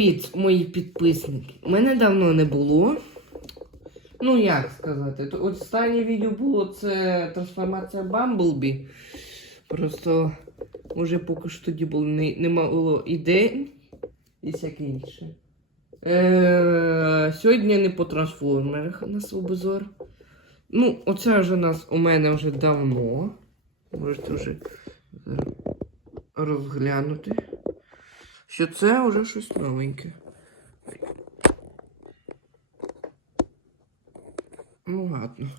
Привіт, мої підписники. Мене давно не було. Ну, як сказати, то останнє відео було це трансформація Бамблбі. Просто вже поки що тоді було не, не мало ідей і всяке інше. Е, сьогодні не по трансформерах у нас обзор. Ну, оце вже у нас у мене вже давно. Можете вже розглянути. Що це вже щось новеньке. Ну ладно.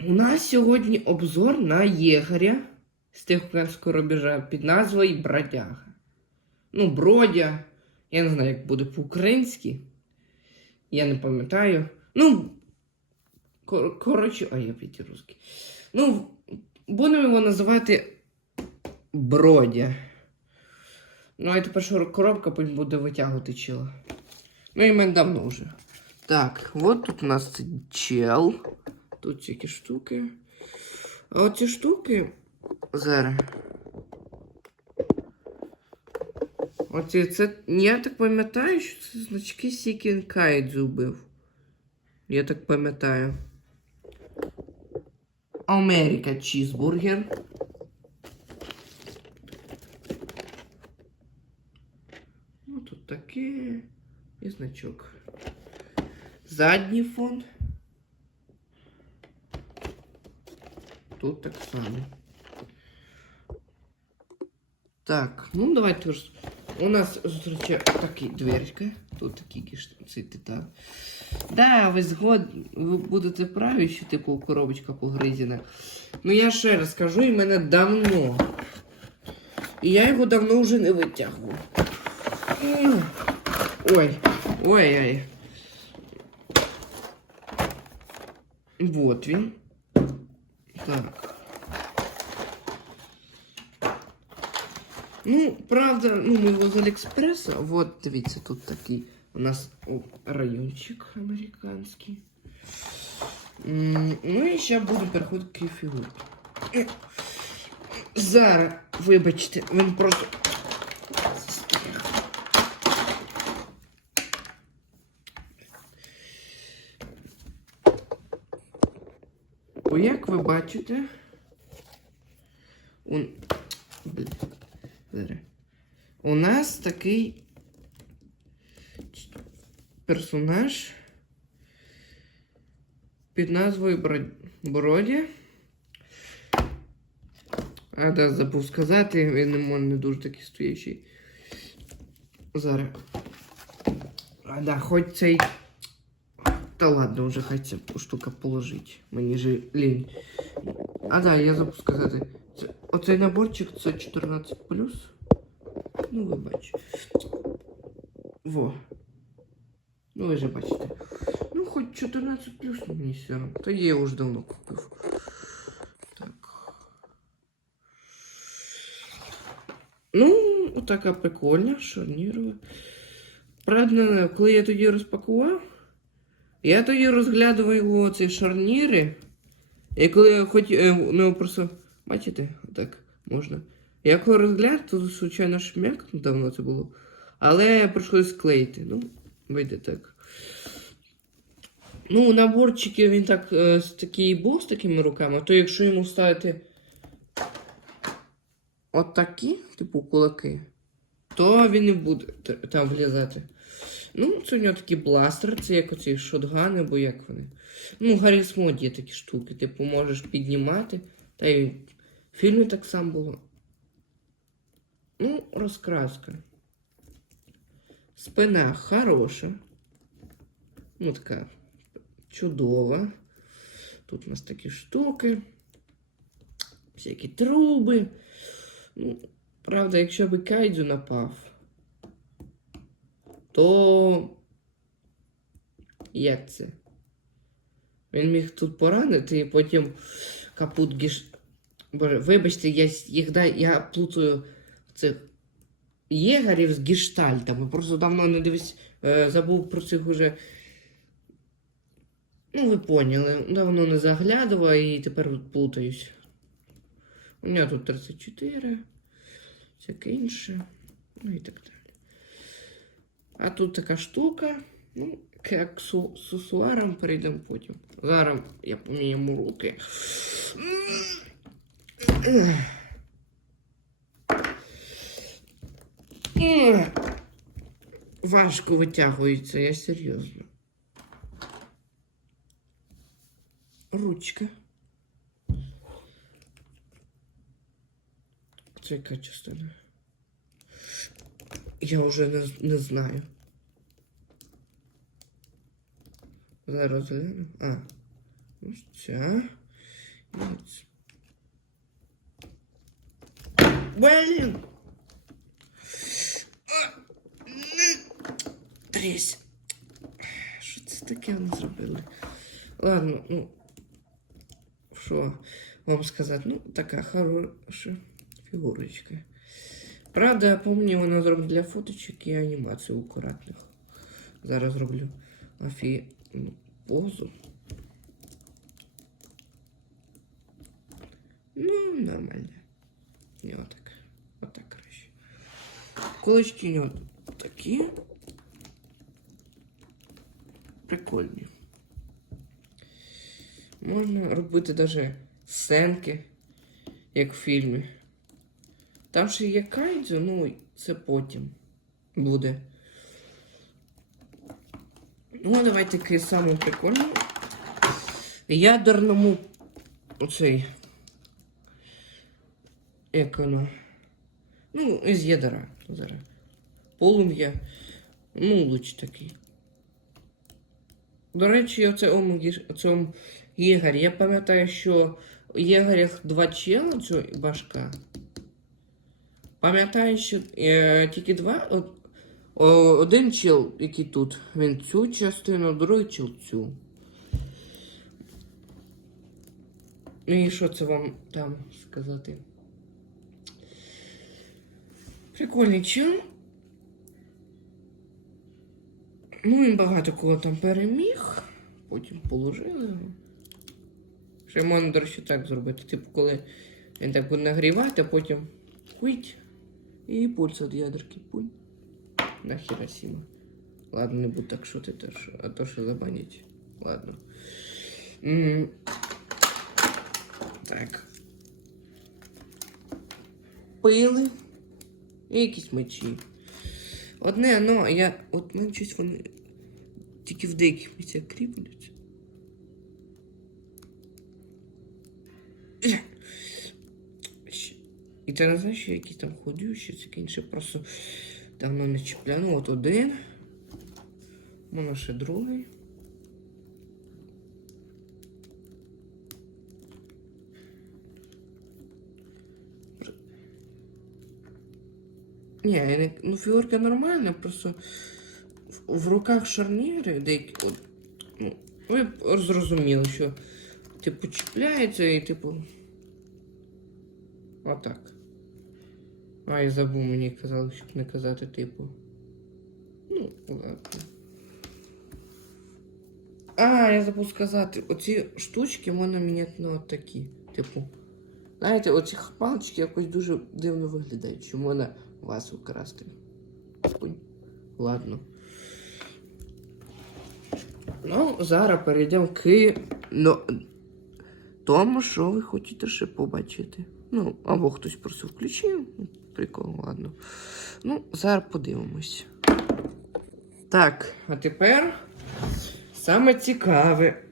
У нас сьогодні обзор на єгаря з Тихоокеанського рубежа під назвою Бродяга. Ну, Бродя. Я не знаю, як буде по-українськи. Я не пам'ятаю. Ну, кор- коротше, а я п'яті русський. Ну, будемо його називати Бродя. Ну, а тепер що коробка буде витягувати чела. Ну, і мене давно вже. Так, от тут у нас чел. Тут всякі штуки. А оці штуки. Зараз. Оці це. Я так пам'ятаю, що це значки Сікін Кайдзу був. Я так пам'ятаю. Америка чізбургер. Ну, таке і значок. Задній фон. Тут так само. Так, ну давайте ж. У нас зустрічає такі дверки. Тут такі кишці титан. Да, ви згодні, ви будете праві, що типу коробочка погризена. Ну я ще раз кажу, і мене давно. І я його давно вже не витягував. Ой, ой, ой. Вот він. Так. Ну, правда, ну, ми його з Аліекспреса. Вот, дивіться, тут такий у нас о, райончик американський. М, Ну і ще буду переходити фігурки. Е, Зараз, вибачте, він просто. Бо як ви бачите, у, у нас такий персонаж під назвою Броді. А, да, забув сказати, він не дуже такий стоячий. Зараз. А, да, хоч цей. Та ладно, вже хай ця штука положить. Мені же лінь. А да, я забув сказати. Це, оцей наборчик це 14 Ну, ви бачите. Во. Ну, ви вже бачите. Ну, хоч 14 ну мені все одно. Та я вже давно купив. Так. Ну, отака прикольна, шарнірова. Правда, коли я тоді розпакував, Я тоді розглядував його ці шарніри. І коли я хоч е, ну просто. Бачите, так можна. Я коли розглядав, то звичайно шмяк, ну давно це було. Але прийшлось склеїти. Ну, вийде так. Ну, наборчики він так е, такий був з такими руками, то якщо йому ставити от такі, типу кулаки, то він не буде там влізати. Ну, це у нього такі бластери, це як оці шотгани, або як вони. Ну, Гарріс Мод є такі штуки, типу, можеш піднімати. Та й в фільмі так само було. Ну, розкраска. Спина хороша. Ну, така чудова. Тут у нас такі штуки. Всякі труби. Ну, правда, якщо би Кайдзю напав, то як це? Він міг тут поранити і потім капут гіш. Боже, вибачте, я їх дай, я плутаю цих єгарів з гештальтами. Просто давно не дивись, е, забув про цих уже. Ну, ви поняли, давно не заглядував і тепер плутаюсь. У мене тут 34, всяке інше. Ну і так далі. А тут така штука. Ну, к аксесуарам перейдемо потім. Зараз я поміємо руки. Важко витягується, я серйозно. Ручка. Це яка частина? Я вже не, не знаю. Зараз гляну. А. Ось ця. І ось. Блін! А, не. Трісь. Що це таке вони зробили? Ладно, ну. Що вам сказати? Ну, така хороша фігурочка. Правда, я пам'ятаю, вона зроблена для фоточок і анімацій акуратних. Зараз зроблю афі ну, позу. Ну, нормально. Не отак. Отак, краще. Кулачки у нього такі. Прикольні. Можна робити навіть сценки, як в фільмі. Там ще є кайдзю, ну це потім буде. Ну, давай такий самий прикольний. Ядерному оцей. Як воно? Ну, із ядера зараз. Полум'я. Ну, луч такий. До речі, оце оцьому Єгар. Я пам'ятаю, що у Єгарях два цього башка. Пам'ятаю, що е, тільки два. От, о, один чел, який тут, він цю частину, другий чел цю. Ну і що це вам там сказати? Прикольний чел. Ну, він багато кого там переміг. Потім положили. Ще можна, до речі, так зробити. Типу, коли він так буде нагрівати, а потім хуйть. І пульс від ядерки пуль. На Хіросіма. Ладно, не буду так шутити, а а то що забанять. Ладно. М, Так. Пили. І якісь мечі. Одне, ну, я. От мене щось вони тільки в деяких місцях кріпляться. І ти не знаєш, що якісь там ходючі, це інше просто давно не чіпляю. Ну, от один. Можна ще другий. Ні, не... ну фігурка нормальна, просто в, в руках шарніри деякі. От, ну, ви зрозуміли, що типу чіпляється і типу. Отак. А, я забув, мені казали, щоб не казати, типу. Ну, ладно. А, я забув сказати, оці штучки можна міняти на такі. Типу. Знаєте, оці палички якось дуже дивно виглядають, що можна вас украсти. Ладно. Ну, зараз перейдемо к ну, тому, що ви хочете ще побачити. Ну, або хтось просто включив. Прикол, ладно. Ну, зараз подивимось. Так, а тепер саме цікаве.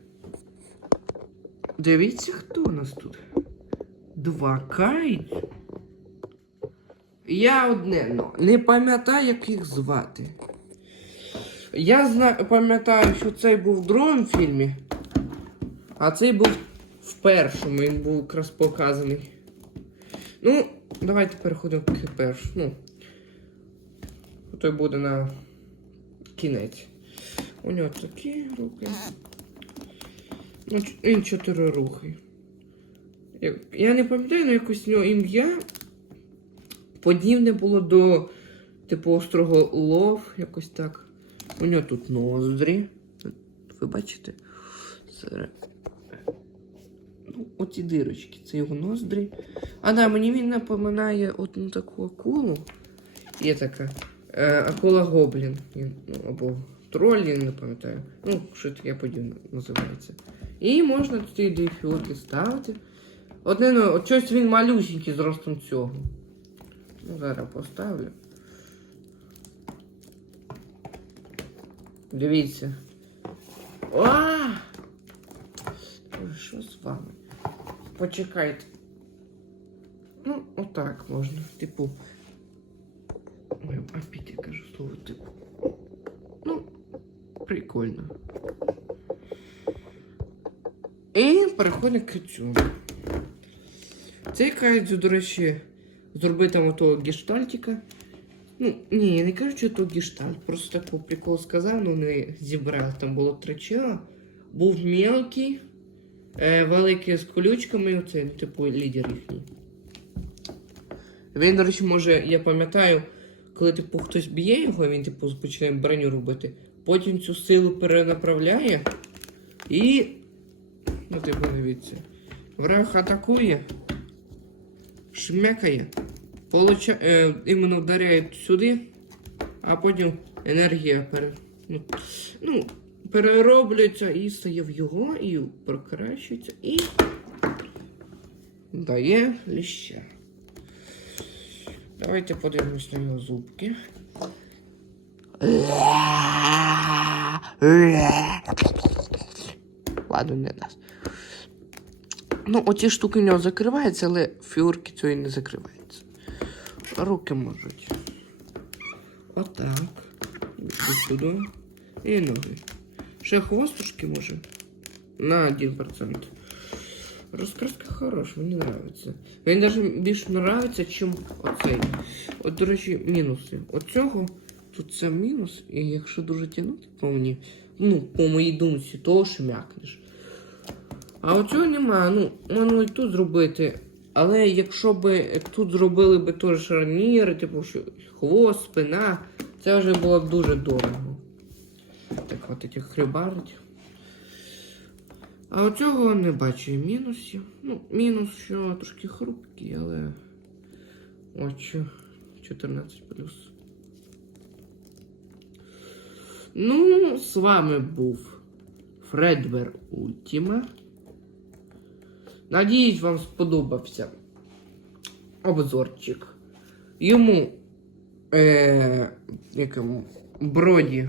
Дивіться, хто у нас тут. Два кайт. Я одне, ну, не пам'ятаю, як їх звати. Я зна... пам'ятаю, що цей був в другому фільмі, а цей був в першому, він був якраз показаний. Ну, давайте переходимо к першому. Ну, той буде на кінець. У нього такі руки. Ну, він чотири рухи. Я, я не пам'ятаю, але якось у нього ім'я подібне було до типу острого лов, якось так. У нього тут ноздрі. Ви бачите? Зараз. Ну, оці дирочки, це його ноздрі. А да, мені він напоминає от на таку акулу. Є така Е, акула Гоблін. Ну, або троль, я не пам'ятаю. Ну, що таке подібне називається. І можна туди дві фігурки ставити. Одне, ну, щось він малюсенький з цього. Ну, зараз поставлю. Дивіться. О! Що з вами? Почекайте. Ну, отак можна. Типу. Ой, опять я кажу слово типу. Ну, прикольно. І переходимо к цьому. Цей кайдзю, до речі, зробив там отого гештальтика. Ну, ні, я не кажу, що то гештальт. Просто такий прикол сказав, ну не зібрав. Там було три чела. Був мелкий, е, великий з колючками, ну, типу, лідер їхній. Він, до речі, може, я пам'ятаю, коли типу хтось б'є його, він типу починає броню робити. Потім цю силу перенаправляє і. Ну, типу, дивіться. Враг атакує, шмякає, получа... е, іменно вдаряє сюди, а потім енергія пере... ну, ну, перероблюється і стає в його, і покращується, і дає ліща. Давайте подивимось на його зубки. Ладно, не нас. Ну, оці штуки в нього закриваються, але фігурки цієї не закриваються. Руки можуть. Отак. Сюди. І ноги. Ще хвостушки може. На 1%. Розкраска хороша, мені подобається. Мені навіть більше подобається, ніж оцей. От, до речі, мінуси. Оцього тут це мінус, і якщо дуже тягнути по мені, ну, по моїй думці, то шмякнеш. А оцього нема. Ну, можна і тут зробити. Але якщо б тут зробили б теж шарніри, типу що хвост, спина, це вже було б дуже дорого. От этих хрибарить. А оцього не бачу мінусів. Ну, мінус, що трошки хрупкий, але. От 14 плюс. Ну, з вами був Фредбер Ультіма. Надіюсь, вам сподобався обзорчик. Йому е, якому броді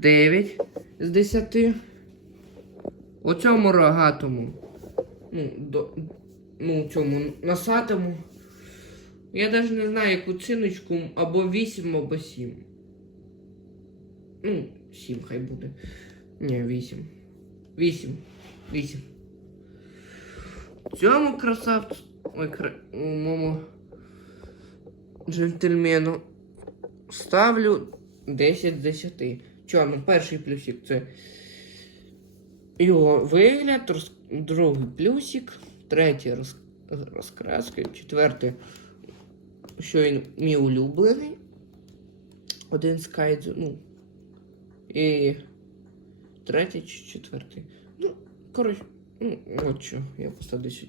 9 з 10. У цьому рогатому, ну, до, ну, цьому носатому. Я навіть не знаю, яку ціночку, або 8, або 7. Ну, 7 хай буде. Ні, 8. 8. 8. Цьому красавцю. Ой, кра... моєму джентльмену ставлю 10 з 10. Чо, ну перший плюсик це його вигляд, роз... другий плюсик, третій роз... розкраска, четвертий, що він мій улюблений. Один з кайдзу, ну. І третій чи четвертий. Ну, коротше, ну, от що, я поставив 10,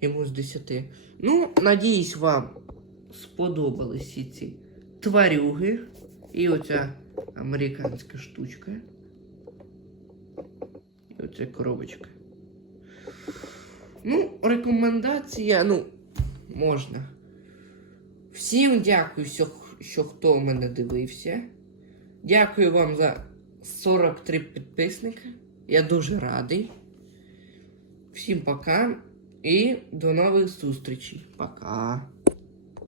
йому з 10. Ну, надіюсь, вам сподобались ці тварюги. І оця американська штучка. І оця коробочка. Ну, рекомендація, ну, можна. Всім дякую, що, хто мене дивився. Дякую вам за 43 підписника. Я дуже радий. Всім пока і до нових зустрічей. Пока.